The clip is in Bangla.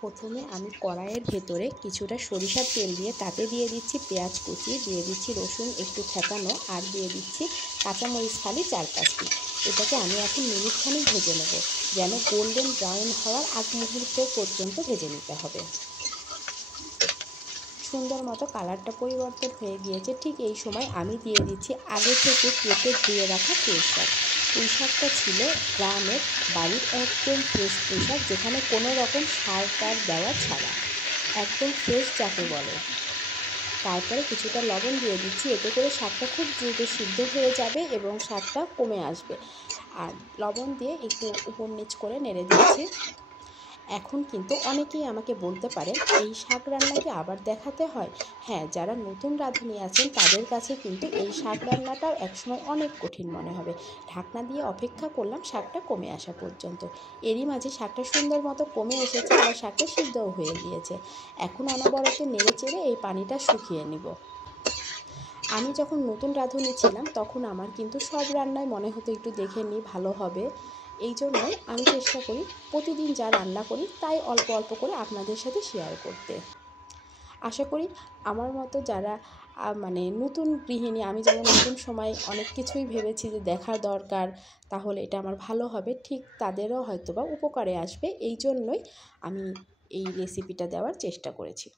প্রথমে আমি কড়াইয়ের ভেতরে কিছুটা সরিষার তেল দিয়ে তাতে দিয়ে দিচ্ছি পেঁয়াজ কুচি, দিয়ে দিচ্ছি রসুন একটু থেঁতানো, আর দিয়ে দিচ্ছি কাঁচামরিচ ফালি 4-5টি। এটাকে আমি এখন মিনিটখানেক ভেজে নেব, যেন গোল্ডেন ব্রাউন হওয়ার আগ মুহূর্ত পর্যন্ত ভেজে নিতে হবে। সুন্দর মতো কালারটা পরিবর্তন হয়ে গিয়েছে। ঠিক এই সময় আমি দিয়ে দিচ্ছি আগে থেকে কেটে ধুয়ে রাখা পুঁই শাক। পুঁই শাকটা ছিল গ্রামের বাড়ির একদম ফ্রেশ পুঁই শাক, যেখানে কোনো রকম সার টার দেওয়া ছাড়া, একদম ফ্রেশ যাকে বলে। তারপরে কিছুটা লবণ দিয়ে দিচ্ছি, এতে করে শাকটা খুব দ্রুত সিদ্ধ হয়ে যাবে এবং শাকটা কমে আসবে। আর লবণ দিয়ে একটু উপর নিচ করে নেড়ে দিচ্ছি। এখন কিন্তু অনেকেই আমাকে বলতে পারেন, এই শাক রান্না কি আবার দেখাতে হয়? হ্যাঁ, যারা নতুন রাঁধুনি আছেন তাদের কাছে কিন্তু এই শাক রান্নাটাও একসময় অনেক কঠিন মনে হবে। ঢাকনা দিয়ে অপেক্ষা করলাম শাকটা কমে আসা পর্যন্ত। এরই মাঝে শাকটা সুন্দর মতো কমে এসেছে, আর শাকটা সিদ্ধও হয়ে গিয়েছে। এখন অনবরত নেড়ে চেড়ে এই পানিটা শুকিয়ে নিব। আমি যখন নতুন রাঁধুনি ছিলাম তখন আমার কিন্তু সব রান্নাই মনে হতো একটু দেখে নিই, ভালো হবে। এই জন্যই আমি চেষ্টা করি প্রতিদিন যা রান্না করি তাই অল্প অল্প করে আপনাদের সাথে শেয়ার করতে। আশা করি আমার মতো যারা নতুন গৃহিণী, আমি যেমন নতুন সময় অনেক কিছুই ভেবেছি যে দেখা দরকার, তাহলে এটা আমার ভালো হবে, ঠিক তাদেরও হয়তো বা উপকারে আসবে। এই জন্যই আমি এই রেসিপিটা দেওয়ার চেষ্টা করেছি।